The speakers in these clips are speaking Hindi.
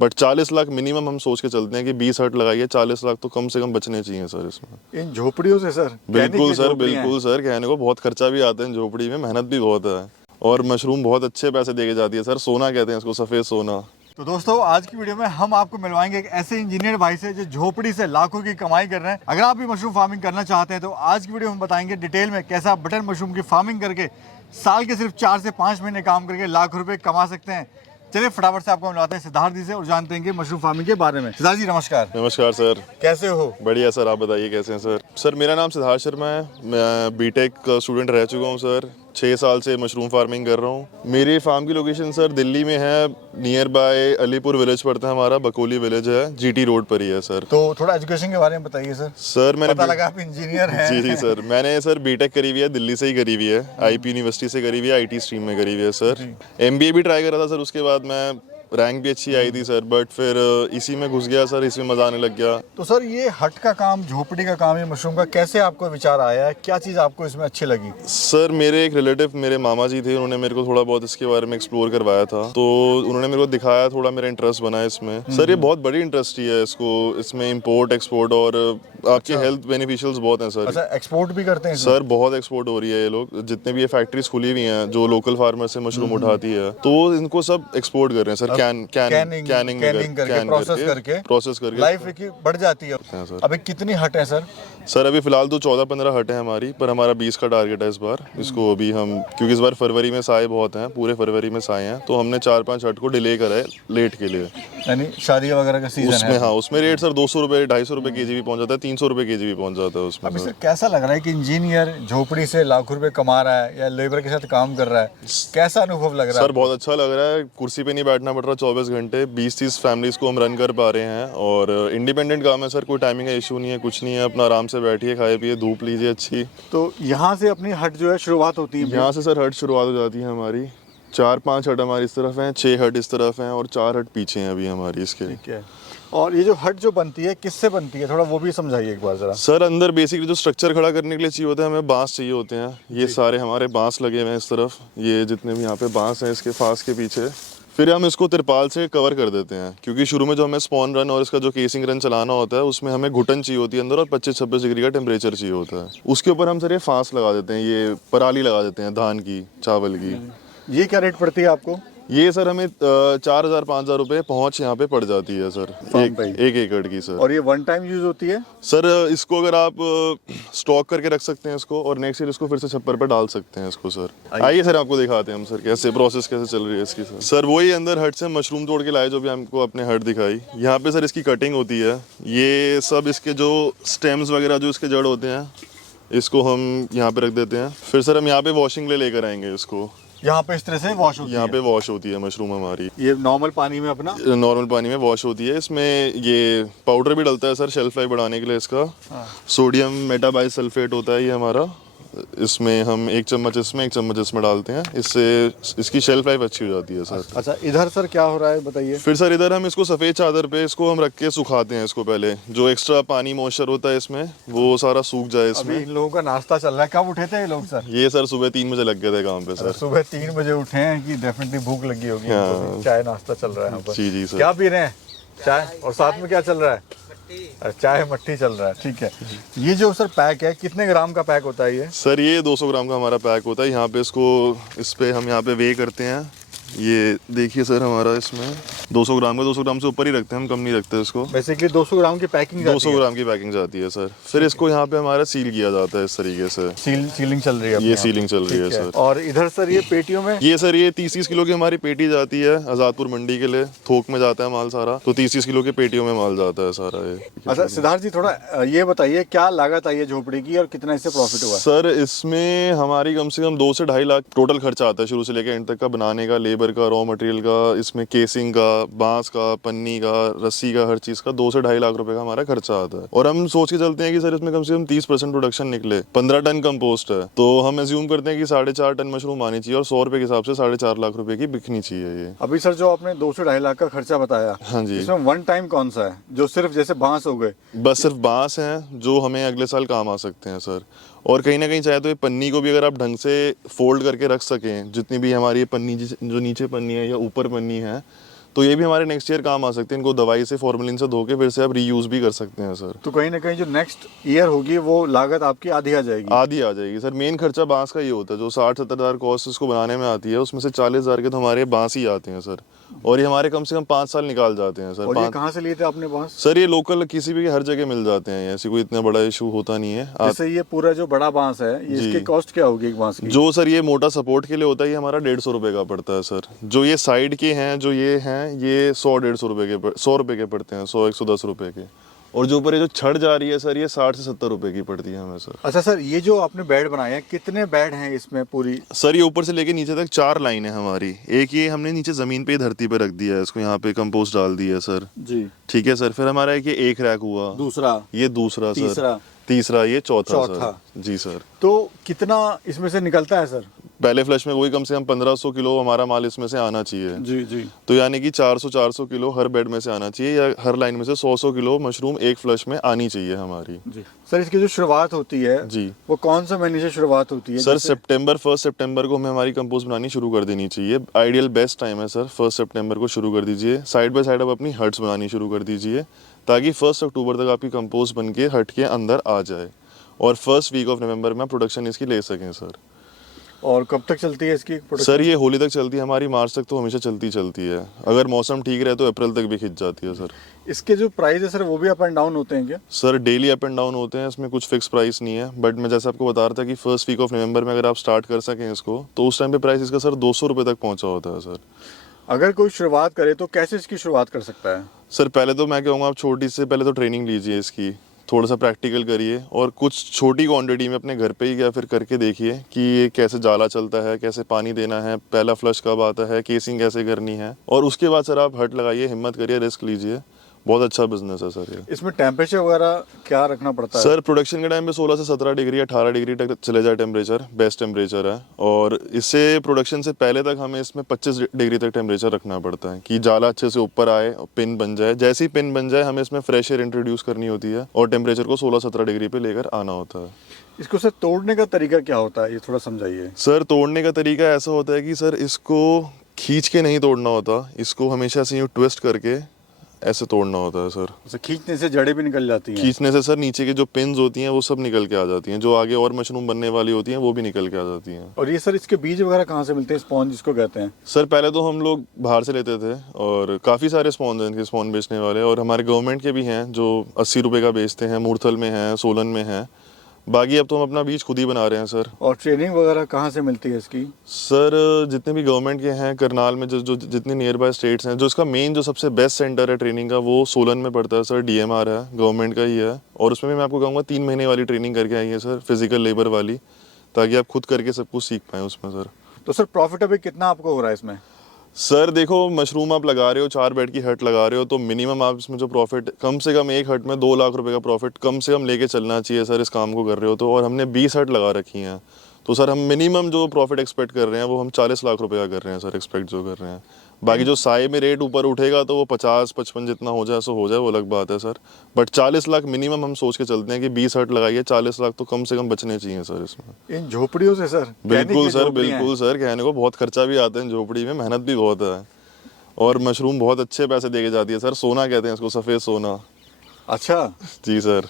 बट 40 लाख मिनिमम हम सोच के चलते हैं कि 20 हट लगाइए, 40 लाख तो कम से कम बचने चाहिए सर इसमें। इन झोपड़ियों से सर? बिल्कुल सर, बिल्कुल सर, कहने को बहुत खर्चा भी आता है झोपड़ी में, मेहनत भी बहुत है, और मशरूम बहुत अच्छे पैसे देके जाती है सर। सोना कहते हैं इसको, सफेद सोना। तो दोस्तों आज की वीडियो में हम आपको मिलवाएंगे एक ऐसे इंजीनियर भाई से जो झोपड़ी से लाखों की कमाई कर रहे हैं। अगर आप भी मशरूम फार्मिंग करना चाहते हैं तो आज की वीडियो में बताएंगे डिटेल में कैसा बटन मशरूम की फार्मिंग करके साल के सिर्फ 4 से 5 महीने काम करके लाखों रुपए कमा सकते हैं। चलिए फटाफट से आपको मिलवाते हैं सिद्धार्थ जी से और जानते हैं कि मशरूम फार्मिंग के बारे में। सिद्धार्थ जी नमस्कार। नमस्कार सर, कैसे हो? बढ़िया सर, आप बताइए कैसे हैं सर? सर मेरा नाम सिद्धार्थ शर्मा है, मैं बीटेक का स्टूडेंट रह चुका हूँ सर। 6 साल से मशरूम फार्मिंग कर रहा हूँ। मेरी फार्म की लोकेशन सर दिल्ली में है, नियर बाय अलीपुर विलेज पड़ता है हमारा, बकोली विलेज है, जीटी रोड पर ही है सर। तो थोड़ा एजुकेशन के बारे में बताइए सर। सर मैंने पता लगा आप इंजीनियर हैं। जी सर, मैंने सर बीटेक करी हुई है, दिल्ली से ही करी हुई है, आईपी यूनिवर्सिटी से करी हुई है, आईटी स्ट्रीम में करी हुई है सर। एमबीए भी ट्राई करा था सर, उसके बाद मैं रैंक भी अच्छी आई थी सर, बट फिर इसी में घुस गया सर, इसमें मजा आने लग गया। तो सर ये हट का काम, झोपड़ी का काम, ये मशरूम का कैसे आपको विचार आया है? क्या चीज़ आपको इसमें अच्छी लगी? सर मेरे एक रिलेटिव, मेरे मामा जी थे, उन्होंने मेरे को थोड़ा बहुत इसके बारे में एक्सप्लोर करवाया था, तो उन्होंने मेरे को दिखाया, थोड़ा मेरा इंटरेस्ट बना इसमें। सर ये बहुत बड़ी इंडस्ट्री है, इसको इसमें इम्पोर्ट एक्सपोर्ट और आपके हेल्थ बेनिफिशियल्स बहुत हैं सर। अच्छा, एक्सपोर्ट भी करते हैं सर? बहुत एक्सपोर्ट हो रही है, ये लोग जितने भी ये फैक्ट्रीज खुली हुई हैं जो लोकल फार्मर से मशरूम उठाती है, तो इनको सब एक्सपोर्ट कर रहे हैं सर। कैनिंग करके प्रोसेस करके लाइफ की बढ़ जाती है सर। अभी कितनी हट है सर? सर अभी फिलहाल तो 14-15 हट है हमारी, पर हमारा 20 का टारगेट है इस बार। इसको अभी हम, क्योंकि इस बार फरवरी में साए बहुत हैं, पूरे फरवरी में साए हैं, तो हमने 4-5 हट को डिले करा है लेट के लिए। यानी शादी वगैरह का सीजन उसमें है। हाँ, उसमें रेट सर 200 रुपये, 250 रुपये केजी भी पहुंच जाता है, 300 रुपये केजी भी पहुंच जाता है उसमें। अभी सर कैसा लग रहा है कि इंजीनियर झोपड़ी से लाखों रुपए कमा रहा है या लेबर के साथ काम कर रहा है, कैसा अनुभव लग रहा है? सर बहुत अच्छा लग रहा है, कुर्सी पे नहीं बैठना पड़ रहा 24 घंटे, 20-30 फैमिलीज को हम रन कर पा रहे हैं, और इंडिपेंडेंट काम है सर, कोई टाइमिंग का इशू नहीं है, कुछ नहीं है, अपना आराम से बैठिए, खाए पिए, धूप लीजिए अच्छी। तो यहाँ से अपनी हट जो है शुरुआत होती है? यहाँ से सर हट शुरुआत हो जाती है हमारी। 4-5 हट हमारी इस तरफ हैं, 6 हट इस तरफ हैं, और 4 हट पीछे हैं अभी हमारी इसके। ठीक है। और ये जो हट जो बनती है किससे बनती है, थोड़ा वो भी समझाइए एक बार जरा। सर अंदर बेसिकली जो स्ट्रक्चर खड़ा करने के लिए चाहिए होता है, हमें बांस चाहिए होते हैं। ये सारे हमारे बांस लगे हुए हैं इस तरफ, ये जितने भी यहाँ पे बांस हैं इसके फास के पीछे। फिर हम इसको तिरपाल से कवर कर देते हैं, क्योंकि शुरू में जो हमें स्पॉन रन और इसका जो केसिंग रन चलाना होता है, उसमें हमें घुटन चाहिए होती है अंदर, और 25-26 डिग्री का टेम्परेचर चाहिए होता है। उसके ऊपर हम सर ये फांस लगा देते हैं, ये पराली लगा देते हैं धान की, चावल की। ये क्या रेट पड़ती है आपको? ये सर हमें 4,000-5,000 रुपये पहुँच यहाँ पे पड़ जाती है सर, एक एकड़ की सर। और ये वन टाइम यूज होती है सर? इसको अगर आप स्टॉक करके रख सकते हैं इसको, और नेक्स्ट ईयर इसको फिर से छप्पर पर डाल सकते हैं इसको सर। आइए सर आपको दिखाते हैं हम सर कैसे प्रोसेस कैसे चल रही है इसकी सर। सर वही अंदर हट से मशरूम तोड़ के लाए जो भी हमको अपने हट दिखाई, यहाँ पे सर इसकी कटिंग होती है। ये सब इसके जो स्टेम्स वगैरह जो इसके जड़ होते हैं, इसको हम यहाँ पे रख देते हैं। फिर सर हम यहाँ पे वॉशिंग ले लेकर आएंगे इसको। यहाँ पे इस तरह से वॉश होती है? यहाँ पे वॉश होती है मशरूम हमारी, ये नॉर्मल पानी में, अपना नॉर्मल पानी में वॉश होती है। इसमें ये पाउडर भी डलता है सर शेल्फ लाइफ बढ़ाने के लिए इसका। सोडियम मेटाबाइसल्फेट होता है ये हमारा, इसमें हम 1 चम्मच इसमें 1 चम्मच इसमें डालते हैं, इससे इसकी शेल्फ लाइफ अच्छी हो जाती है सर। अच्छा, इधर सर क्या हो रहा है बताइए? फिर सर इधर हम इसको सफ़ेद चादर पे इसको हम रख के सुखाते हैं इसको, पहले जो एक्स्ट्रा पानी मॉइस्चर होता है इसमें वो सारा सूख जाए इसमें। अभी इन लोगों का नाश्ता चल रहा है। कब उठे थे ये लोग सर? ये सर सुबह 3 बजे लग गए थे काम पे सर। सुबह 3 बजे उठे हैं कि डेफिनेटली भूख लगी होगी। हाँ। चाय नाश्ता चल रहा है यहाँ पर। जी सर। क्या पी रहे हैं? चाय, और साथ में क्या चल रहा है? चाय मट्ठी चल रहा है। ठीक है। ये जो सर पैक है, कितने ग्राम का पैक होता है ये? सर ये 200 ग्राम का हमारा पैक होता है। यहाँ पे इसको, इस पे हम यहाँ पे वे करते हैं। ये देखिए सर हमारा इसमें 200 ग्राम का, 200 ग्राम से ऊपर ही रखते हैं हम, कम नहीं रखते इसको। बेसिकली 200 ग्राम की पैकिंग 200 ग्राम की पैकिंग जाती है सर। फिर इसको यहाँ पे हमारा सील किया जाता है इस तरीके से। सीलिंग चल रही है? ये सीलिंग चल रही है सर। और इधर सर ये पेटियों में? ये सर ये 30-30 किलो की हमारी पेटी जाती है आजादपुर मंडी के लिए, थोक में जाता है माल सारा, तो 30-30 किलो की पेटियों में माल जाता है सारा ये। अच्छा सिद्धार्थ जी, थोड़ा ये बताइए क्या लागत आई है झोपड़ी की और कितना इससे प्रॉफिट हुआ? सर इसमें हमारी कम से कम 2 से 2.5 लाख टोटल खर्चा आता है शुरू से लेकर एंड तक का, बनाने का, लेबर का, रॉ मटेरियल का, इसमें केसिंग का, बांस का, पन्नी का, रस्सी का, हर चीज का 2 से 2.5 लाख रुपए का हमारा खर्चा आता है। और हम सोच के चलते हैं कि सर इसमें कम से कम 30% प्रोडक्शन निकले। 15 टन कंपोस्ट है, तो हम एज्यूम करते हैं कि 4.5 टन मशरूम आनी चाहिए, और 100 रुपए के हिसाब से 4.5 लाख रुपए की बिकनी चाहिए ये। अभी सर जो आपने 2 से 2.5 लाख का खर्चा बताया, हाँ जी, इसमें वन टाइम कौन सा है जो सिर्फ जैसे बांस हो गए? बस सिर्फ बांस हैं जो हमें अगले साल काम आ सकते हैं सर। और कहीं ना कहीं चाहे तो ये पन्नी को भी अगर आप ढंग से फोल्ड करके रख सकें, जितनी भी हमारी ये पन्नी जो नीचे पन्नी है या ऊपर पन्नी है, तो ये भी हमारे नेक्स्ट ईयर काम आ सकते हैं। इनको दवाई से फॉर्मेलिन से धो के फिर से आप रीयूज भी कर सकते हैं सर। तो कहीं ना कहीं जो नेक्स्ट ईयर होगी वो लागत आपकी आधी आ जाएगी। आधी आ जाएगी सर। मेन खर्चा बांस का ये होता है, जो 60-70 हज़ार कॉस्ट इसको बनाने में आती है, उसमें से 40 हज़ार के तो हमारे बांस ही आते हैं सर। और ये हमारे कम से कम 5 साल निकाल जाते हैं सर। और ये कहाँ से लिए थे आपने बांस? सर ये लोकल किसी भी हर जगह मिल जाते हैं, ऐसी कोई इतना बड़ा इशू होता नहीं है। जैसे ये पूरा जो बड़ा बांस है, ये इसकी कॉस्ट क्या होगी एक बांस की? जो सर ये मोटा सपोर्ट के लिए होता है, ये हमारा 150 रुपये का पड़ता है सर। जो ये साइड के हैं, जो ये हैं, ये 100-150 रुपये के 100 रुपये के पड़ते हैं, 100-110 रुपये के। और जो ऊपर ये जो छड़ जा रही है सर, ये 60 से 70 रुपये की पड़ती है हमें सर। अच्छा सर, ये जो आपने बेड बनाया है, कितने बेड हैं इसमें पूरी? सर ये ऊपर से लेके नीचे तक 4 लाइन है हमारी। एक ये हमने नीचे जमीन पे धरती पे रख दिया है इसको, यहाँ पे कंपोस्ट डाल दिया है सर। जी ठीक है सर। फिर हमारा एक रैक हुआ, दूसरा, ये दूसरा तीसरा, सर, तीसरा, ये चौथा चौथा। सर। जी सर। तो कितना इसमें से निकलता है सर? पहले फ्लश में वही कम से कम 1500 किलो हमारा माल इसमें से आना चाहिए। जी जी। तो यानी कि 400 किलो हर बेड में से आना चाहिए, या हर लाइन में से 100 किलो मशरूम एक फ्लश में आनी चाहिए हमारी। जी सर, इसकी जो शुरुआत होती है जी, वो कौन सा महीने से शुरुआत होती है? सर जैसे- 1 सितंबर को हमें हमारी कंपोस्ट बनानी शुरू कर देनी चाहिए। आइडियल बेस्ट टाइम है सर, 1 सितंबर को शुरू कर दीजिए। साइड बाय साइड आप अपनी हट्स बनानी शुरू कर दीजिए, ताकि 1 अक्टूबर तक आपकी कंपोस्ट बन के हट के अंदर आ जाए, और फर्स्ट वीक ऑफ नवंबर में प्रोडक्शन इसकी ले सकें सर। और कब तक चलती है इसकी प्रोडक्शन? सर ये होली तक चलती है हमारी, मार्च तक तो हमेशा चलती है। अगर मौसम ठीक रहे तो अप्रैल तक भी खिंच जाती है सर। इसके जो प्राइस है सर, वो भी अप एंड डाउन होते हैं क्या? Sir daily up and down होते हैं, इसमें कुछ फिक्स प्राइस नहीं है। बट मैं जैसे आपको बता रहा था कि फर्स्ट वीक ऑफ नवंबर में अगर आप स्टार्ट कर सकें इसको, तो उस टाइम पे प्राइस इसका सर 200 रुपये तक पहुंचा होता है सर। अगर कोई शुरुआत करे तो कैसे इसकी शुरुआत कर सकता है? सर पहले तो मैं कहूँगा आप छोटी से पहले तो ट्रेनिंग लीजिए इसकी, थोड़ा सा प्रैक्टिकल करिए, और कुछ छोटी क्वांटिटी में अपने घर पे ही या फिर करके देखिए कि ये कैसे जाला चलता है, कैसे पानी देना है, पहला फ्लश कब आता है, केसिंग कैसे करनी है। और उसके बाद सर आप हट लगाइए, हिम्मत करिए, रिस्क लीजिए। बहुत अच्छा बिजनेस है सर ये। इसमें टेम्परेचर वगैरह क्या रखना पड़ता है? सर प्रोडक्शन के टाइम पे 16 से 17 डिग्री, 18 डिग्री तक चले जाए टेम्परेचर, बेस्ट टेम्परेचर है। और इससे प्रोडक्शन से पहले तक हमें इसमें 25 डिग्री तक टेम्परेचर रखना पड़ता है, कि जाला अच्छे से ऊपर आए, पिन बन जाए। जैसे ही पिन बन जाए हमें इसमें फ्रेश एयर इंट्रोड्यूस करनी होती है, और टेम्परेचर को 16-17 डिग्री पे लेकर आना होता है। इसको सर तोड़ने का तरीका क्या होता है, ये थोड़ा समझाइए। सर तोड़ने का तरीका ऐसा होता है कि सर इसको खींच के नहीं तोड़ना होता, इसको हमेशा से यूँ ट्विस्ट करके ऐसे तोड़ना होता है सर। अच्छा, खींचने से जड़ें भी निकल जाती हैं? खींचने से सर नीचे की जो पिन्स होती हैं वो सब निकल के आ जाती हैं, जो आगे और मशरूम बनने वाली होती हैं वो भी निकल के आ जाती हैं। और ये सर इसके बीज वगैरह कहाँ से मिलते हैं, स्पॉन्ज जिसको कहते हैं? सर पहले तो हम लोग बाहर से लेते थे, और काफ़ी सारे स्पॉन्ज हैं इनके, स्पॉन्ज बेचने वाले, और हमारे गवर्नमेंट के भी हैं जो 80 रुपये का बेचते हैं, मूर्थल में हैं, सोलन में हैं। बाकी अब तो हम अपना बीज खुद ही बना रहे हैं सर। और ट्रेनिंग वगैरह कहाँ से मिलती है इसकी? सर जितने भी गवर्नमेंट के हैं करनाल में, जो जितने नियर बाय स्टेट्स हैं, जो इसका मेन जो सबसे बेस्ट सेंटर है ट्रेनिंग का, वो सोलन में पड़ता है सर। DMR है, गवर्नमेंट का ही है। और उसमें भी मैं आपको कहूँगा 3 महीने वाली ट्रेनिंग करके आई है सर, फिजिकल लेबर वाली, ताकि आप खुद करके सब कुछ सीख पाएँ उसमें सर। तो सर प्रॉफिट अभी कितना आपको हो रहा है इसमें? सर देखो, मशरूम आप लगा रहे हो, 4 बेड की हट लगा रहे हो, तो मिनिमम आप इसमें जो प्रॉफिट, कम से कम एक हट में 2 लाख रुपए का प्रॉफिट कम से कम लेके चलना चाहिए सर, इस काम को कर रहे हो तो। और हमने 20 हट लगा रखी हैं, तो सर हम मिनिमम जो प्रॉफिट एक्सपेक्ट कर रहे हैं वो हम 40 लाख रुपए का कर रहे हैं सर, एक्सपेक्ट जो कर रहे हैं। बाकी जो साए में रेट ऊपर उठेगा तो वो 50-55 जितना हो जाए सो हो जाए, वो अलग बात है सर। बट 40 लाख मिनिमम हम सोच के चलते हैं कि 20 हट लगाइए, 40 लाख तो कम से कम बचने चाहिए सर इसमें। इन झोपड़ियों से सर? बिल्कुल सर, बिल्कुल सर, कहने को बहुत खर्चा भी आता है झोपड़ी में, मेहनत भी बहुत है, और मशरूम बहुत अच्छे पैसे दे के जाती है सर। सोना कहते हैं इसको, सफ़ेद सोना। अच्छा जी सर,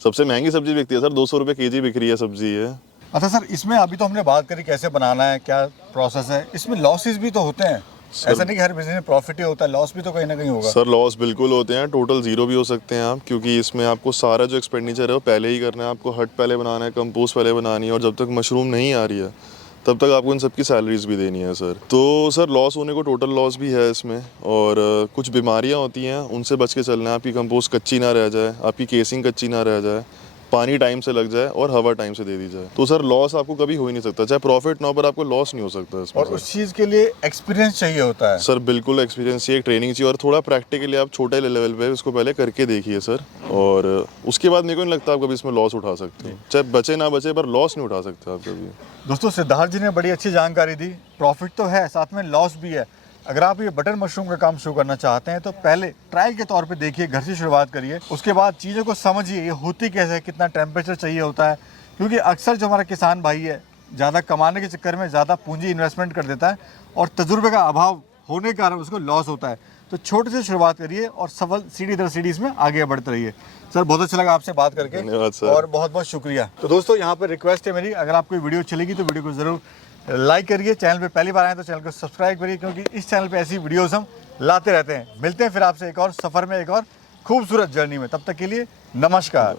सबसे महंगी सब्जी बिकती है सर, 200 रुपये केजी बिक रही है सब्जी है। अच्छा सर, इसमें अभी तो हमने बात करी कैसे बनाना है, क्या प्रोसेस है, इसमें लॉसेस भी तो होते हैं? ऐसा नहीं कि हर बिजनेस में प्रॉफिट ही होता है, लॉस भी तो कहीं ना कहीं होगा। सर लॉस बिल्कुल होते हैं, टोटल 0 भी हो सकते हैं आप, क्योंकि इसमें आपको सारा जो एक्सपेंडिचर है वो पहले ही करना है। आपको हट पहले बनाना है, कंपोस्ट पहले बनानी है, और जब तक मशरूम नहीं आ रही है तब तक आपको इन सबकी सैलरीज भी देनी है सर। तो सर लॉस होने को टोटल लॉस भी है इसमें, और कुछ बीमारियां होती हैं, उनसे बच के चलना है। आपकी कंपोस्ट कच्ची ना रह जाए, आपकी केसिंग कच्ची ना रह जाए, पानी टाइम से लग जाए, और हवा टाइम से दे दी जाए, तो सर लॉस आपको कभी हो ही नहीं सकता। चाहे प्रॉफिट ना हो, पर आपको लॉस नहीं हो सकता इसमें। और उस चीज़ के लिए एक्सपीरियंस चाहिए होता है सर, बिल्कुल एक्सपीरियंस चाहिए, ट्रेनिंग चाहिए, और थोड़ा प्रैक्टिकली आप छोटे लेवल पे इसको पहले करके देखिए सर, और उसके बाद मेरे को नहीं लगता आप कभी इसमें लॉस उठा सकते हो। चाहे बचे ना बचे, पर लॉस नहीं उठा सकते आप कभी। दोस्तों, सिद्धार्थ जी ने बड़ी अच्छी जानकारी दी। प्रॉफिट तो है, साथ में लॉस भी है। अगर आप ये बटर मशरूम का काम शुरू करना चाहते हैं तो पहले ट्रायल के तौर पे देखिए, घर से शुरुआत करिए, उसके बाद चीज़ों को समझिए ये होती कैसे है, कितना टेम्परेचर चाहिए होता है। क्योंकि अक्सर जो हमारा किसान भाई है, ज़्यादा कमाने के चक्कर में ज़्यादा पूंजी इन्वेस्टमेंट कर देता है, और तजुर्बे का अभाव होने के कारण उसको लॉस होता है। तो छोटे से शुरुआत करिए और सफल सीढ़ी दर सीढ़ी इसमें आगे बढ़ते रहिए। सर बहुत अच्छा लगा आपसे बात करके, धन्यवाद सर। और बहुत बहुत शुक्रिया। तो दोस्तों यहाँ पर रिक्वेस्ट है मेरी, अगर आपको ये वीडियो चलेगी तो वीडियो को ज़रूर लाइक करिए, चैनल पे पहली बार आए तो चैनल को सब्सक्राइब करिए, क्योंकि इस चैनल पे ऐसी वीडियोस हम लाते रहते हैं। मिलते हैं फिर आपसे एक और सफ़र में, एक और खूबसूरत जर्नी में। तब तक के लिए नमस्कार।